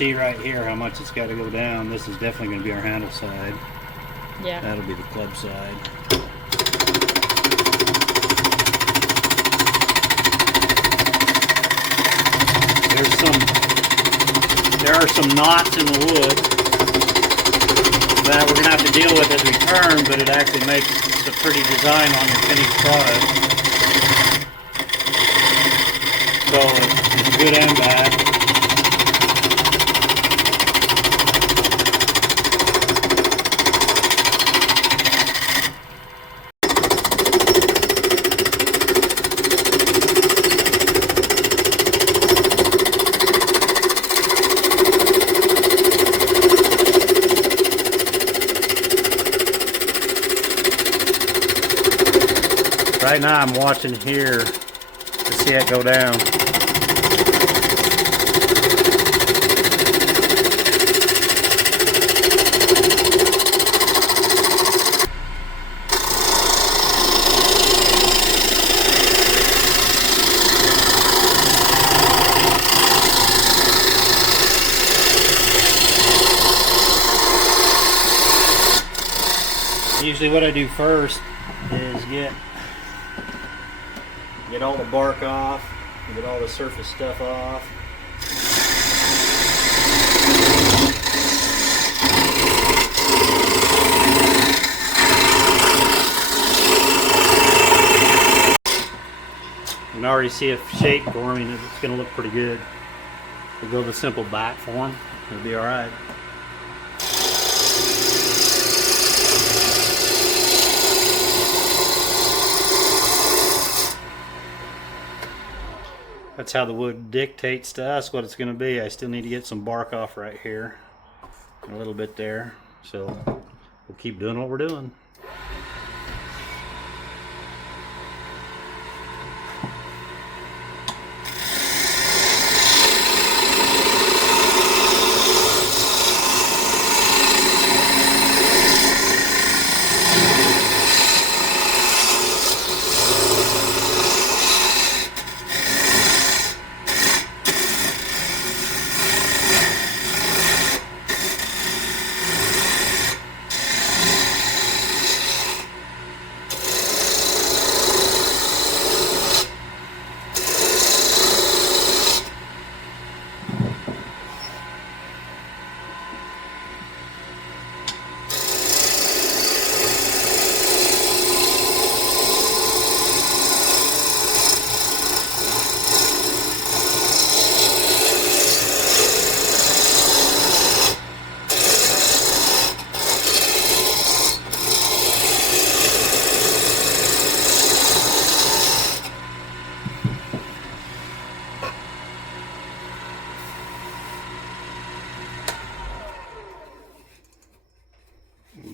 see right here how much it's got to go down. This is definitely going to be our handle side. Yeah. That'll be the club side. There are some knots in the wood that we're going to have to deal with as we turn, but it actually makes a pretty design on your finished product. So it's good and bad. Right now I'm watching here to see it go down. Usually what I do first is get all the bark off, get all the surface stuff off. You can already see a shape forming. It's going to look pretty good. We'll go the simple back form. It'll be all right. That's how the wood dictates to us what it's going to be. I still need to get some bark off right here, a little bit there. So we'll keep doing what we're doing.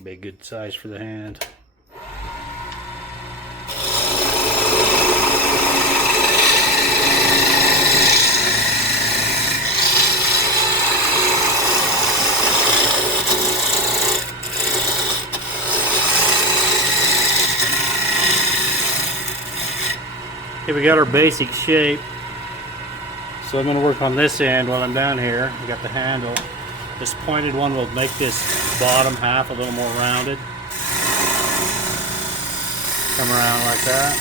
Be a good size for the hand. Okay, we got our basic shape. So I'm going to work on this end while I'm down here. We got the handle. This pointed one will make this bottom half a little more rounded. Come around like that.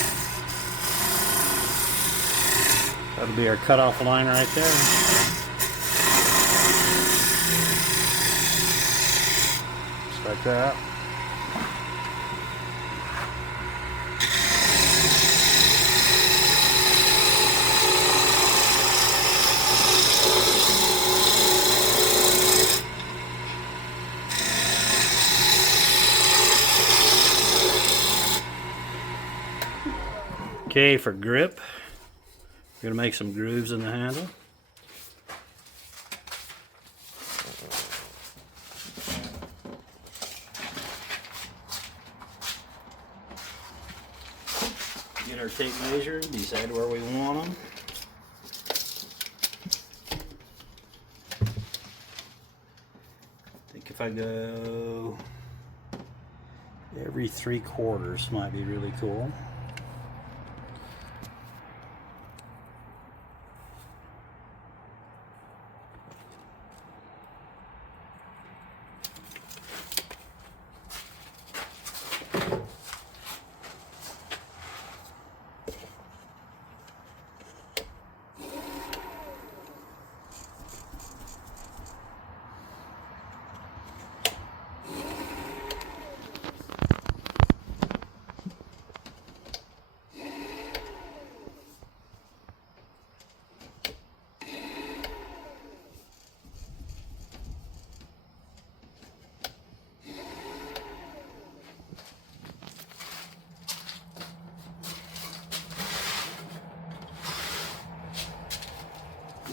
That'll be our cutoff line right there. Just like that. Okay, for grip, we're going to make some grooves in the handle. Get our tape measure, decide where we want them. I think if I go every 3/4 might be really cool.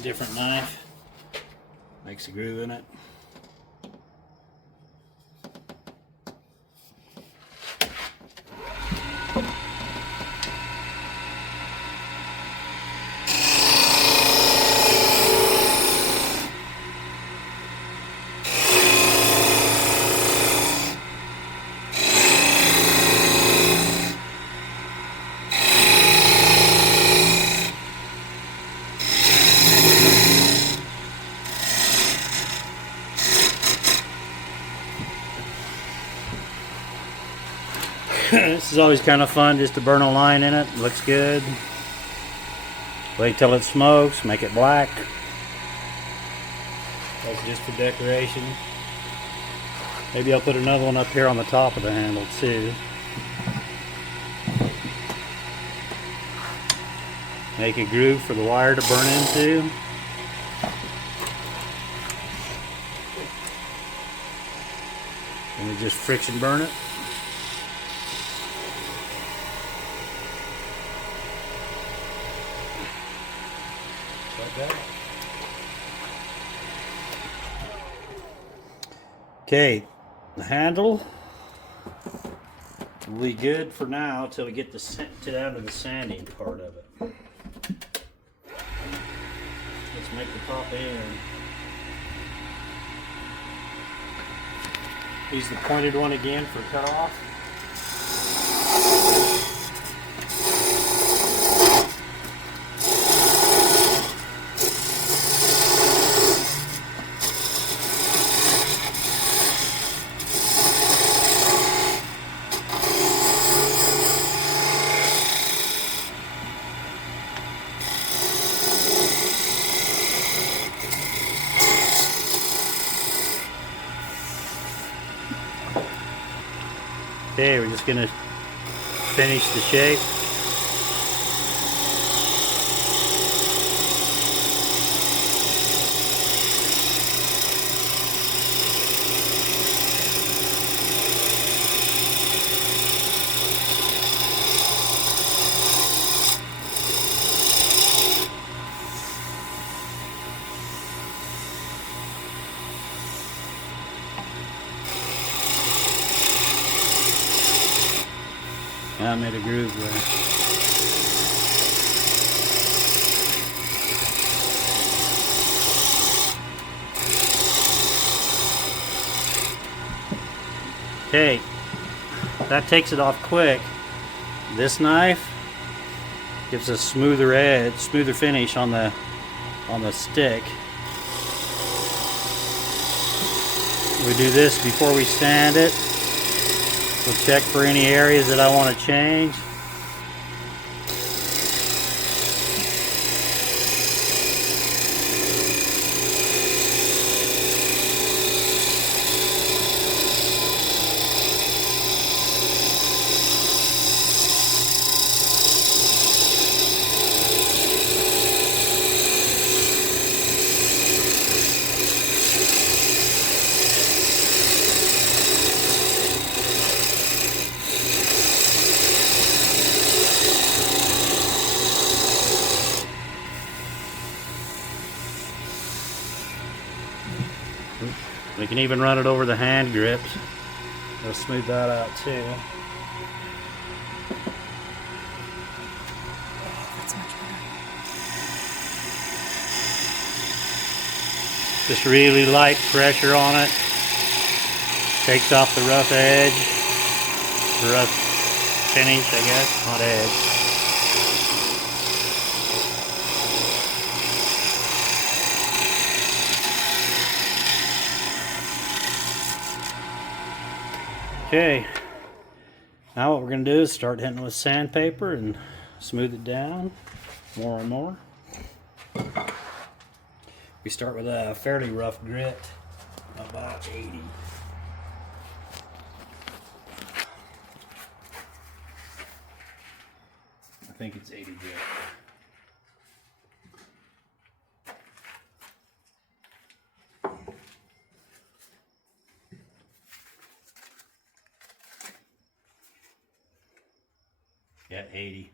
different knife. Makes a groove in it. This is always kind of fun just to burn a line in it. Looks good. Wait till it smokes, make it black. That's just for decoration. Maybe I'll put another one up here on the top of the handle too. Make a groove for the wire to burn into. And we just friction burn it. Okay, the handle will be good for now until we get down to the sanding part of it. Let's make the top end. Use the pointed one again for cutoff. Okay, we're just going to finish the shape. I made a groove there. Okay, that takes it off quick. This knife gives a smoother edge, smoother finish on the stick. We do this before we sand it. We'll check for any areas that I want to change. We can even run it over the hand grips. It'll smooth that out too. That's much better. Just really light pressure on it. Takes off the rough edge. The rough finish, I guess, not edge. Okay, now what we're going to do is start hitting it with sandpaper and smooth it down more and more. We start with a fairly rough grit, about 80. I think it's 80 grit. Yeah, 80.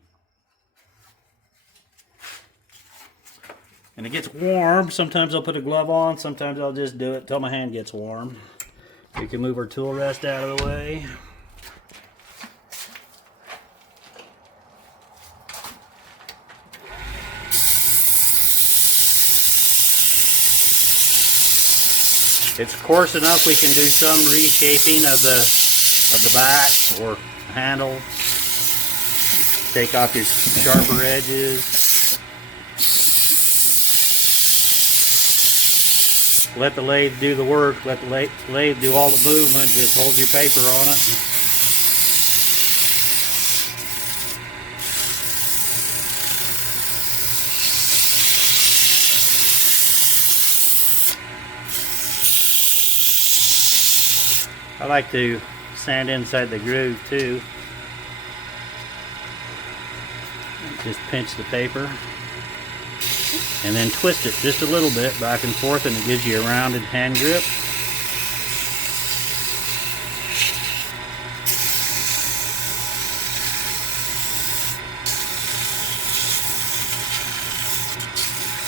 And it gets warm. Sometimes I'll put a glove on, sometimes I'll just do it till my hand gets warm. We can move our tool rest out of the way. It's coarse enough we can do some reshaping of the back or handle. Take off your sharper edges. Let the lathe do the work. Let the lathe do all the movement. Just hold your paper on it. I like to sand inside the groove too. Just pinch the paper and then twist it just a little bit back and forth, and it gives you a rounded hand grip.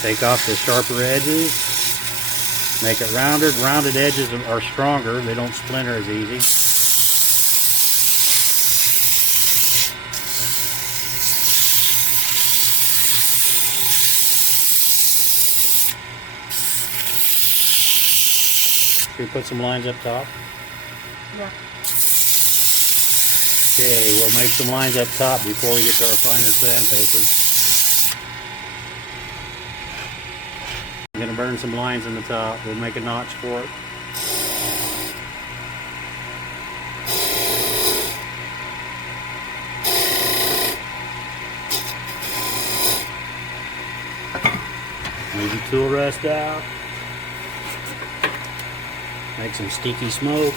Take off the sharper edges, make it rounded. Rounded edges are stronger, they don't splinter as easy. Should we put some lines up top? Yeah. Okay, we'll make some lines up top before we get to our finer sandpaper. I'm going to burn some lines in the top. We'll make a notch for it. Move the tool rest out. Make some stinky smoke.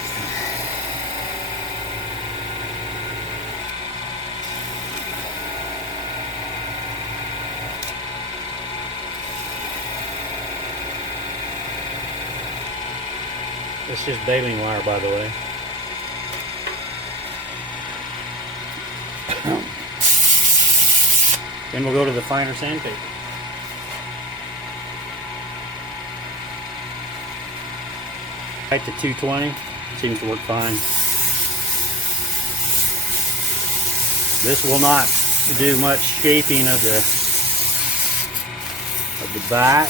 It's just baling wire, by the way. Then we'll go to the finer sandpaper. Right to 220, seems to work fine. This will not do much shaping of the back.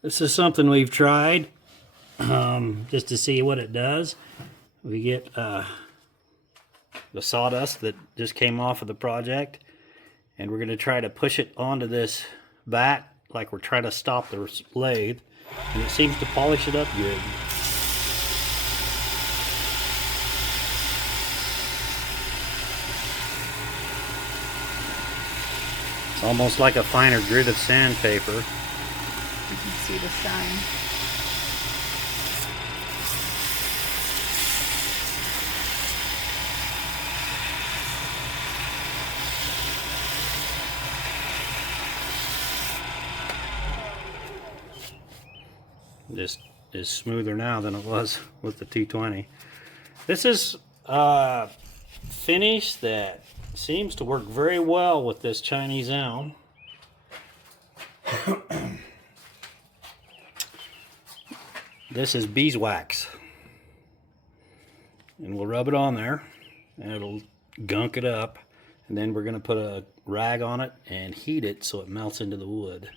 This is something we've tried just to see what it does. We get the sawdust that just came off of the project, and we're going to try to push it onto this back like we're trying to stop the lathe, and it seems to polish it up good. It's almost like a finer grit of sandpaper. You can see the shine. This is smoother now than it was with the 220. This is finish that seems to work very well with this Chinese elm. This is beeswax. And we'll rub it on there and it'll gunk it up. And then we're going to put a rag on it and heat it so it melts into the wood.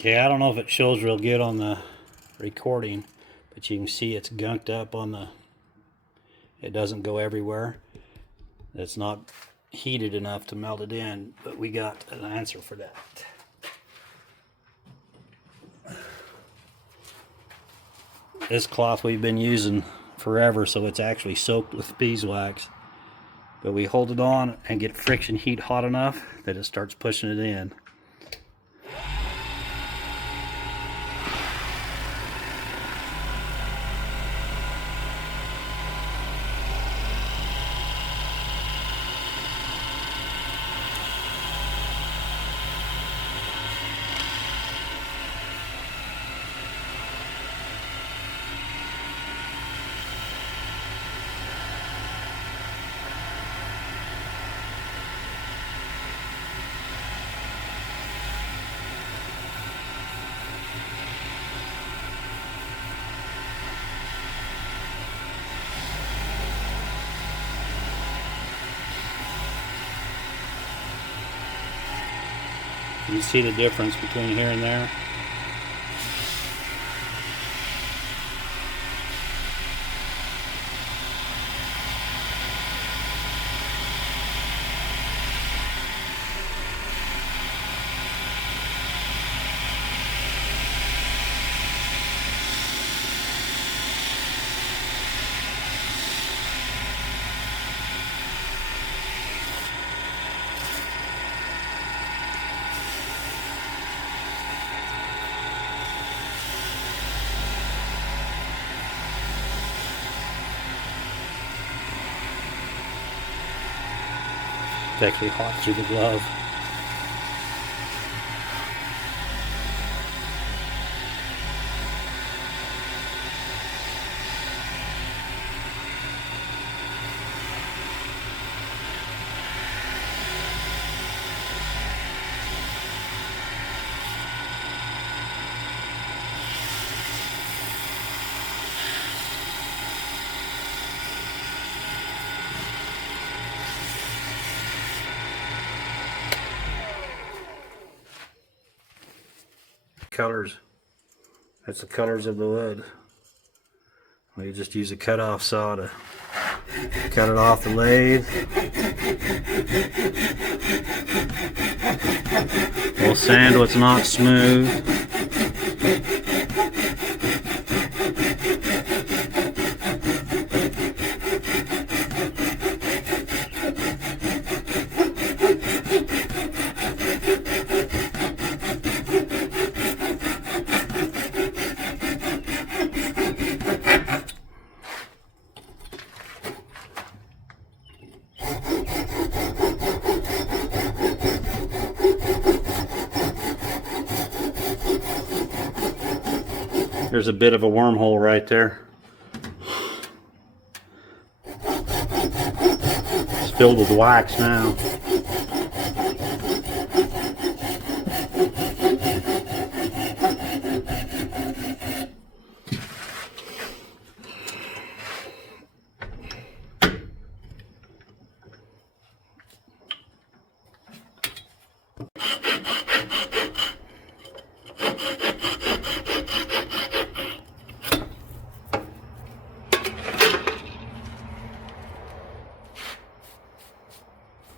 Okay, I don't know if it shows real good on the recording, but you can see it's gunked up on the, it doesn't go everywhere. It's not heated enough to melt it in, but we got an answer for that. This cloth we've been using forever, so it's actually soaked with beeswax. But we hold it on and get friction heat hot enough that it starts pushing it in. You see the difference between here and there? It's actually hot through the glove. Colors. That's the colors of the wood. We just use a cut-off saw to cut it off the lathe. We'll sand what's not smooth. There's a bit of a wormhole right there. It's filled with wax now.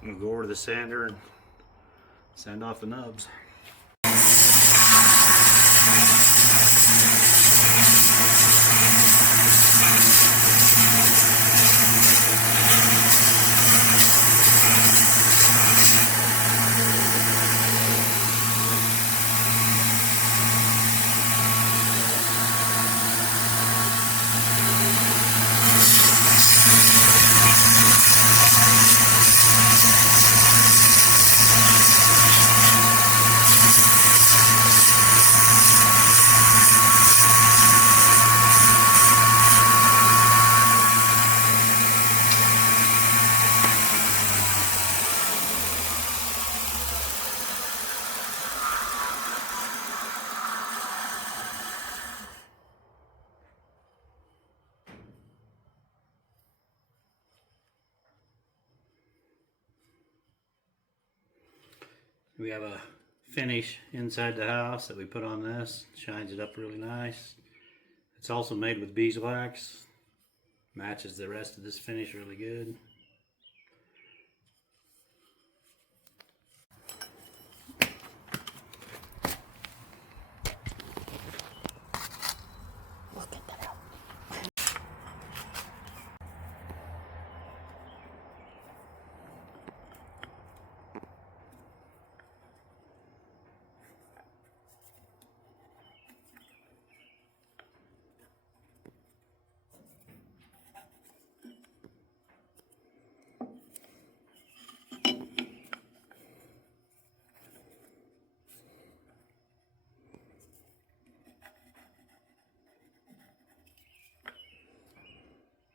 We'll go over to the sander and sand off the nubs. We have a finish inside the house that we put on this. Shines it up really nice. It's also made with beeswax. Matches the rest of this finish really good.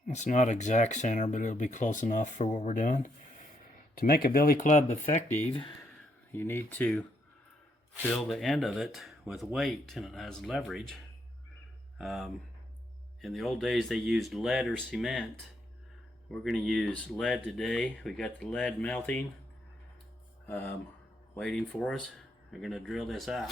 It's not exact center, but it'll be close enough for what we're doing. To make a billy club effective, you need to fill the end of it with weight, and it has leverage. In the old days, they used lead or cement. We're going to use lead today. We got the lead melting, waiting for us. We're going to drill this out.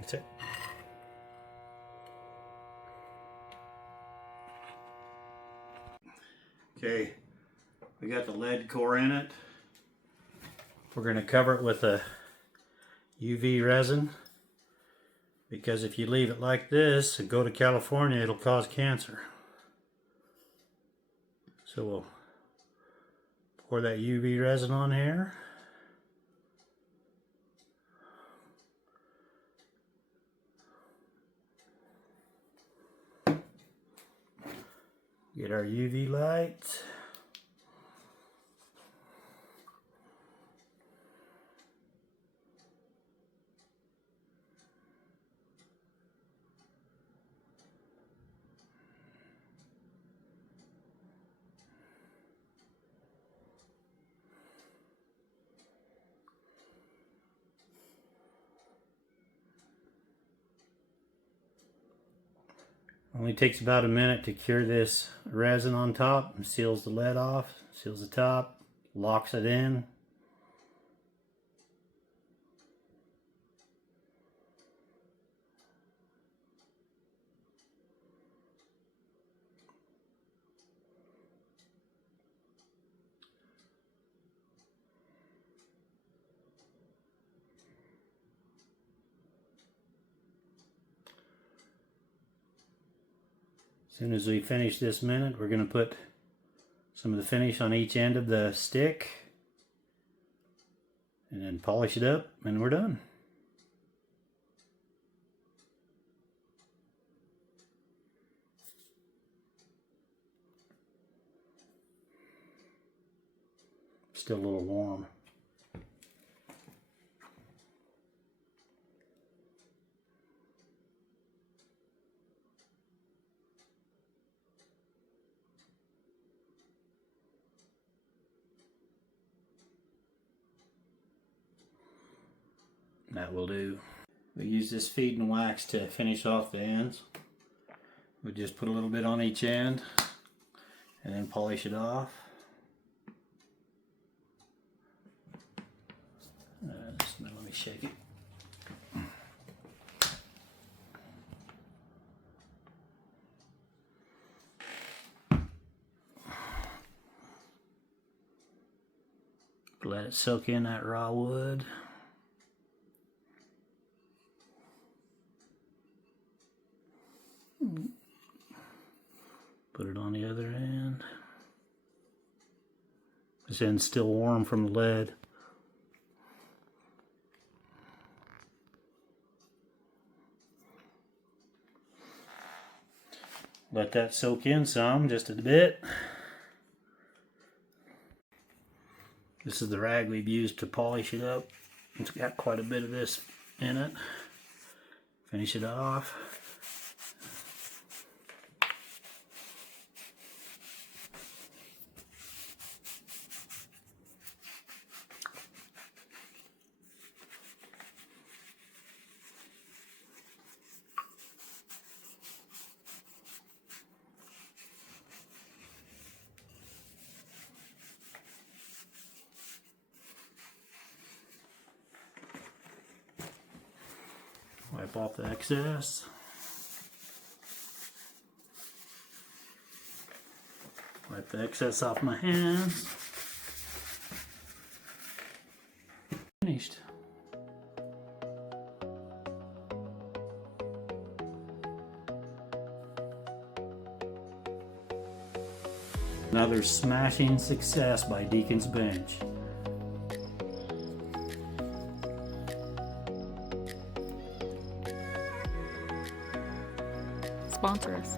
That's it. Okay, we got the lead core in it. We're going to cover it with a UV resin, because if you leave it like this and go to California, it'll cause cancer. So we'll pour that UV resin on here. Get our UV light. Only takes about a minute to cure this resin on top. And seals the lead off, seals the top, locks it in. As soon as we finish this minute, we're going to put some of the finish on each end of the stick and then polish it up, and we're done. Still a little warm. That will do. We use this feed and wax to finish off the ends. We just put a little bit on each end and then polish it off. Let me shake it. Let it soak in that raw wood. Put it on the other end. This end's still warm from the lead. Let that soak in some, just a bit. This is the rag we've used to polish it up. It's got quite a bit of this in it. Finish it off. Wipe off the excess. Wipe the excess off my hands. Finished. Another smashing success by Deacon's bench. Sponsor us.